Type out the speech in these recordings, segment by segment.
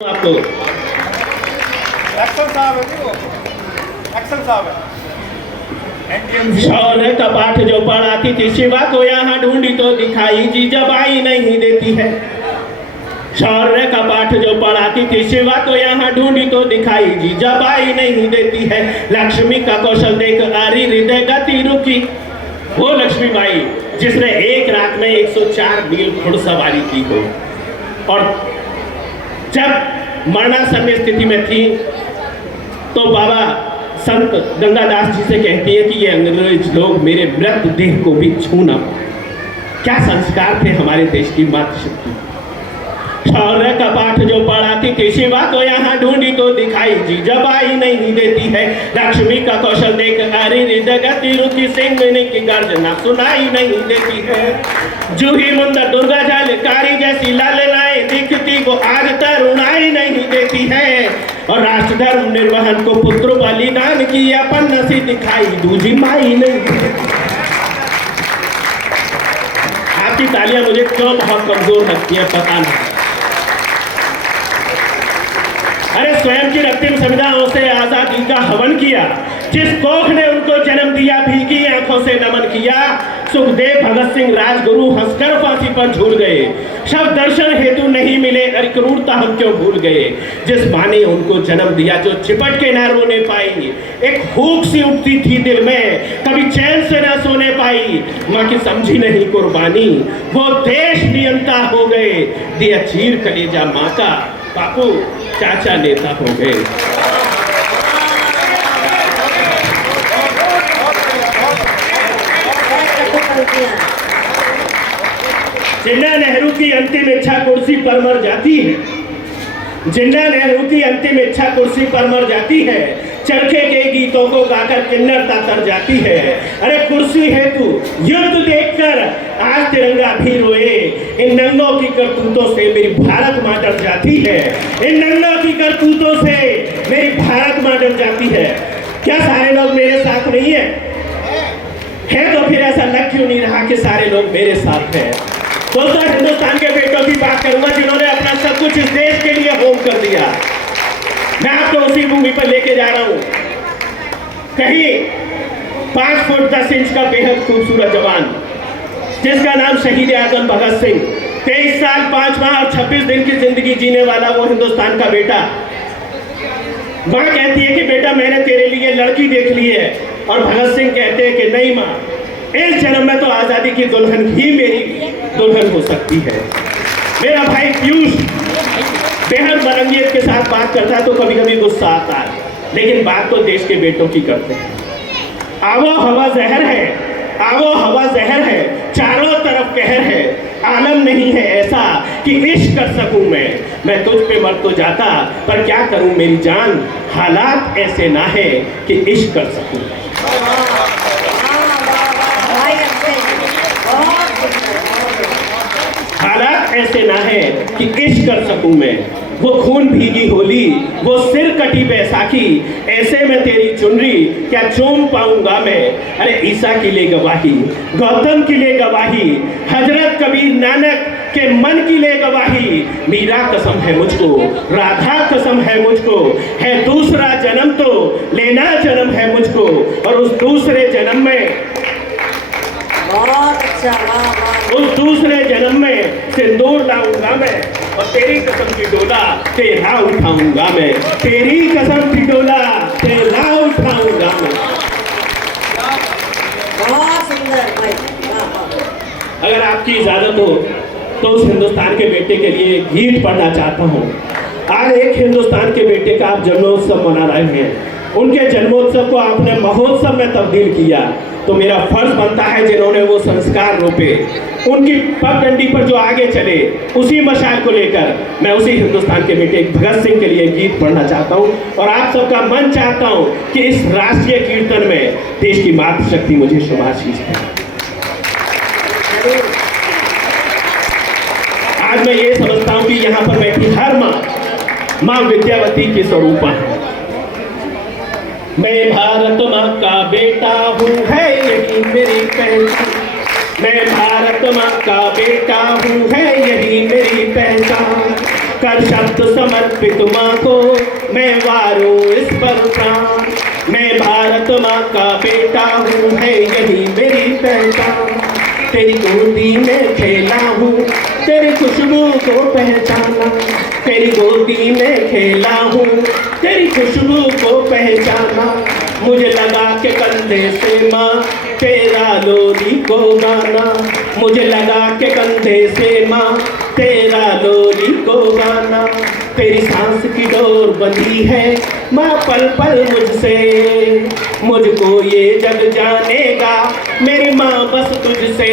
आपको एक्शन साहब है जी, वो एक्शन साहब है। शौर्य का पाठ जो पढ़ाती थी शिवा को यहाँ ढूंढी तो दिखाई जी जब आई नहीं देती है। शौर्य का पाठ जो पढ़ाती थी शिवा को यहाँ ढूंढी तो दिखाई जी जब आई नहीं देती है। लक्ष्मी का कौशल देख आरी हृदय गति रुकी। वो लक्ष्मी बाई जिसने एक रात में 104 मील घुड़सवारी की हो और जब मरणासन्न स्थिति में थी तो बाबा संत गंगादास जी से कहती है कि ये अंग्रेज लोग मेरे मृत देह को भी छू ना पाए। क्या संस्कार थे हमारे देश की मातृशक्ति। शौर्य का पाठ जो पढ़ाती थी शिवा को यहाँ ढूंढी तो दिखाई जी जब आई नहीं देती है। लक्ष्मी का कौशल देख हरी हृदय गति रुकी सिंह की गर्जना सुनाई नहीं देती है। जूही मुंदर दुर्गा झलकारी जैसी लालेलाएं दिखती वो आज तरुणाई नहीं देती है। और राष्ट्र धर्म निर्वहन को पुत्र बलिदान की अपन नसी दिखाई दूजी माई नहीं देती। आपकी तालियां मुझे क्यों बहुत कमजोर लगती है पता नहीं। अरे स्वयं की रक्तिम संविधाओं से आजादी का हवन किया। जिस कोख ने उनको जन्म दिया भीगी आंखों से नमन किया। सुखदेव भगत सिंह राजगुरु हंसकर फांसी पर झूल गए। शब्द दर्शन हेतु नहीं मिले अरे क्रूरता हम क्यों भूल गए। जिस माँ ने उनको जन्म दिया जो चिपट के ना रोने पाई। एक हुक सी उठती थी दिल में कभी चैन से ना सोने पाई। माँ की समझी नहीं कुर्बानी वो देश नियंता हो गए। दिया चीर कलेजा माँ का बापू चाचा नेता हो गए। जिन्ना नेहरू की अंतिम इच्छा कुर्सी पर मर जाती है। जिन्ना नेहरू की अंतिम इच्छा कुर्सी पर मर जाती है। चरखे के गीतों को गाकर किन्नरता तर जाती है। अरे कुर्सी हेतु युद्ध देखकर आज तिरंगा भी रोए। इन नंगों की करतूतों से मेरी भारत मां डर जाती है। इन नंगों की करतूतों से मेरी भारत मां डर जाती है। क्या सारे लोग मेरे साथ नहीं है तो फिर ऐसा लग क्यों नहीं रहा कि सारे लोग मेरे साथ हैं। दोस्तों हिंदुस्तान के बेटों की बात करूंगा जिन्होंने अपना सब कुछ इस देश के लिए होम कर दिया। मैं आपको उसी भूमि पर लेके जा रहा हूं। कहीं 5 फुट 10 इंच का बेहद खूबसूरत जवान जिसका नाम शहीद आजम भगत सिंह 23 साल 5 माह और 26 दिन की जिंदगी जीने वाला वो हिंदुस्तान का बेटा। माँ कहती है कि बेटा मैंने तेरे लिए लड़की देख ली है और भगत सिंह कहते हैं कि नहीं माँ इस जन्म में तो आजादी की दुल्हन ही मेरी दुल्हन हो सकती है। मेरा भाई पीयूष बेहद मरंगियत के साथ बात करता है तो कभी कभी गुस्सा आता है लेकिन बात तो देश के बेटों की करते हैं। आवो हवा जहर है आवो हवा जहर है चारों तरफ कहर है। आलम नहीं है ऐसा कि इश्क कर सकूं मैं तुझ पे मर तो जाता पर क्या करूं मेरी जान। हालात ऐसे ना है कि इश्क कर सकूं। हालात ऐसे ना है कि इश्क कर सकूं मैं। वो खून भीगी होली वो सिर कटी बैसाखी ऐसे में तेरी चुनरी क्या चूम पाऊंगा मैं। अरे ईसा के लिए गवाही गौतम के लिए गवाही हजरत कबीर नानक के मन की ले गवाही। मीरा कसम है मुझको राधा कसम है मुझको है दूसरा जन्म तो लेना जन्म है मुझको। और उस दूसरे जन्म में बहुत अच्छा उस दूसरे जन्म में सिंदूर लाऊंगा मैं और तेरी कसम की डोला तेरा उठाऊंगा मैं। तेरी कसम की डोला तेरा उठाऊंगा मैं। बहुत सुंदर भाई। अगर आपकी इजाजत हो तो उस हिंदुस्तान के बेटे के लिए गीत पढ़ना चाहता हूँ। आज एक हिंदुस्तान के बेटे का आप जन्मोत्सव मना रहे हैं। उनके जन्मोत्सव को आपने महोत्सव में तब्दील किया तो मेरा फर्ज बनता है जिन्होंने वो संस्कार रोपे उनकी पगडंडी पर जो आगे चले उसी मशाल को लेकर मैं उसी हिंदुस्तान के बेटे भगत सिंह के लिए गीत पढ़ना चाहता हूँ। और आप सबका मन चाहता हूँ कि इस राष्ट्रीय कीर्तन में देश की मातृशक्ति मुझे शुभाशीष है। आज मैं ये समझता हूँ कि यहाँ पर बैठी हर माँ विद्यावती की स्वरूपा है। मैं भारत माँ का बेटा हूँ है यही मेरी पहचान। मैं भारत माँ का बेटा हूँ है यही मेरी पहचान। कर शब्द समर्पित माँ को मैं वारूं इस पर प्राण। मैं भारत माँ का बेटा हूँ, है यही मेरी पहचान। तेरी गोदी में खेला हूँ, तेरी खुशबू को पहचाना। तेरी गोदी में खेला हूँ, तेरी खुशबू को पहचाना। मुझे लगा के कंधे से माँ तेरा लोरी को गाना। मुझे लगा के कंधे से माँ तेरा लोरी को गाना। तेरी सांस की डोर बंधी है माँ पल पल मुझसे। मुझको ये जग जानेगा मेरी माँ बस तुझसे।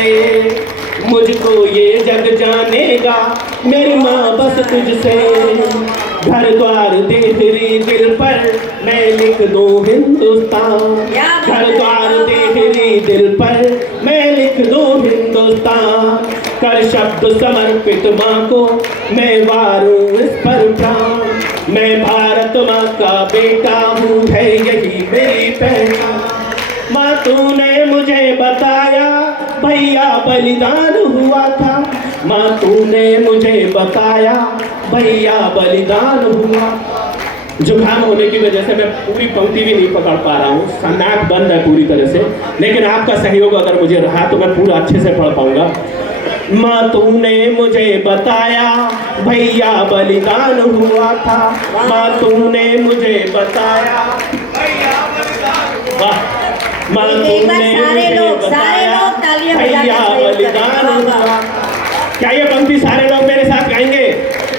मुझको ये जग जानेगा मेरी माँ बस तुझसे। घर द्वार देहरी दिल पर मैं लिख दूं हिंदुस्तान। घर द्वार देहरी दिल पर मैं लिख दूं हिंदुस्तान। कर शब्द समर्पित माँ को मैं वारूं इस पर प्राण। मैं भारत माँ का बेटा हूँ, है यही मेरी पहचान। माँ तूने मुझे बताया भैया बलिदान हुआ था। माँ तूने मुझे बताया भैया बलिदान हुआ। जुकाम होने की वजह से मैं पूरी पंक्ति भी नहीं पकड़ पा रहा हूँ, नाक बंद है पूरी तरह से, लेकिन आपका सहयोग अगर मुझे रहा तो मैं पूरा अच्छे से पढ़ पाऊंगा। माँ तूने मुझे बताया भैया बलिदान हुआ था। माँ तूने मुझे बताया भैया बलिदान हुआ। माँ तूने मुझे बताया भैया बलिदान हुआ। क्या ये पंक्ति सारे लोग मेरे साथ गाएंगे?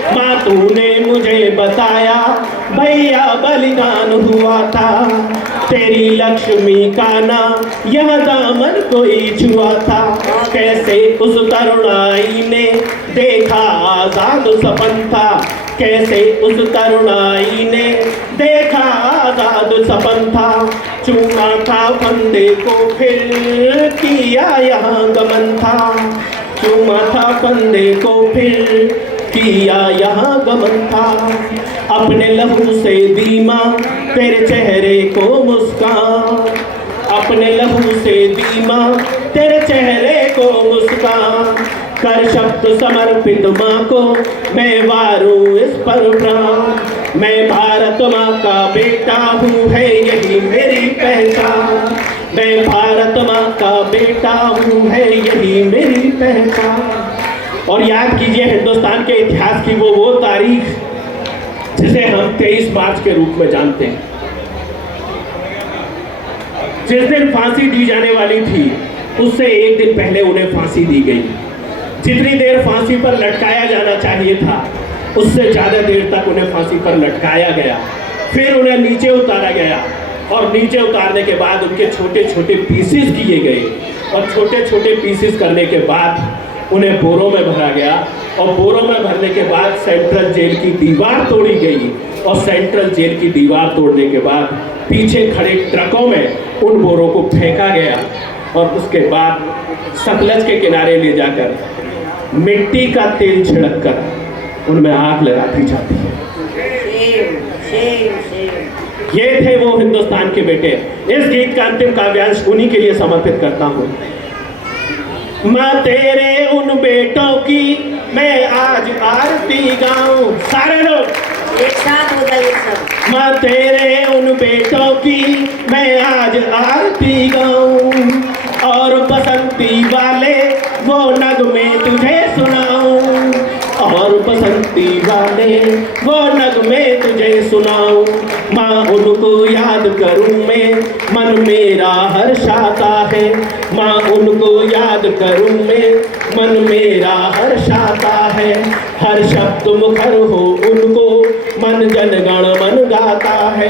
माँ तूने मुझे बताया भैया बलिदान हुआ था। तेरी लक्ष्मी का नाम यह दामन कोई छुआ था। कैसे उस तरुणाई ने देखा आजाद सपन था। कैसे उस तरुणाई ने देखा आजाद सपन था। चूमा था फंदे को फिर किया यहाँ गमन था। चूमा था फंदे को फिर किया यहाँ गमन था। अपने लहू से दी माँ तेरे चेहरे को मुस्कान। अपने लहू से दी माँ तेरे चेहरे को मुस्कान। कर शब्द समर्पित माँ को मैं वारूं इस पर प्राण। मैं भारत माँ का बेटा हूँ, है यही मेरी पहचान। मैं भारत माँ का बेटा हूँ, है यही मेरी पहचान। और याद कीजिए हिंदुस्तान के इतिहास की वो तारीख जिसे हम 23 मार्च के रूप में जानते हैं। जिस दिन फांसी दी जाने वाली थी उससे एक दिन पहले उन्हें फांसी दी गई। जितनी देर फांसी पर लटकाया जाना चाहिए था उससे ज्यादा देर तक उन्हें फांसी पर लटकाया गया। फिर उन्हें नीचे उतारा गया और नीचे उतारने के बाद उनके छोटे छोटे पीसेस किए गए और छोटे छोटे पीसेस करने के बाद उन्हें बोरों में भरा गया और बोरों में भरने के बाद सेंट्रल जेल की दीवार तोड़ी गई और सेंट्रल जेल की दीवार तोड़ने के बाद पीछे खड़े ट्रकों में उन बोरों को फेंका गया और उसके बाद सतलज के किनारे ले जाकर मिट्टी का तेल छिड़क कर उनमें आग लगा दी जाती है। ये थे वो हिंदुस्तान के बेटे। इस गीत का अंतिम काव्यांश उन्हीं के लिए समर्पित करता हूँ। माँ तेरे उन बेटों की मैं आज आरती गाऊं। सारे लोग एक साथ हो जाइए सब। माँ तेरे उन बेटों की मैं आज आरती गाऊं और बसंती वाले वो नगमे तुझे सुनाऊं। और बसंती वाले वो नगमे तुझे सुनाऊं। माँ उनको याद करूं मैं मन मेरा हर्षाता है। माँ उनको याद करूं मैं मन मेरा हर्षाता है। हर शब्द मुखर हो उनको मन जनगण मन गाता है।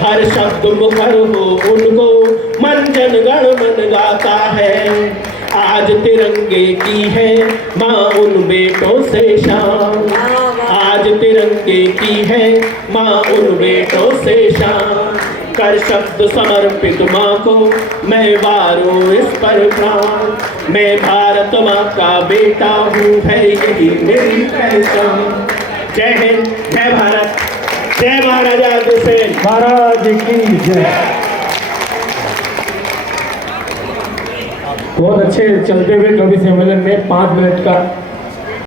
हर शब्द मुखर हो उनको मन जनगण मन गाता है। आज तिरंगे की है माँ उन बेटों से शान। आज तिरंगे की है माँ उन बेटों से शान। कर शब्द समर्पित माँ को मैं वारूं इस पर प्राण। मैं भारत माँ का बेटा हूँ, है यही मेरी पहचान। जय हिंद, जय भारत, जय महाराजा अग्रसेन महाराज की जय। बहुत अच्छे चलते हुए कवि सम्मेलन में 5 मिनट का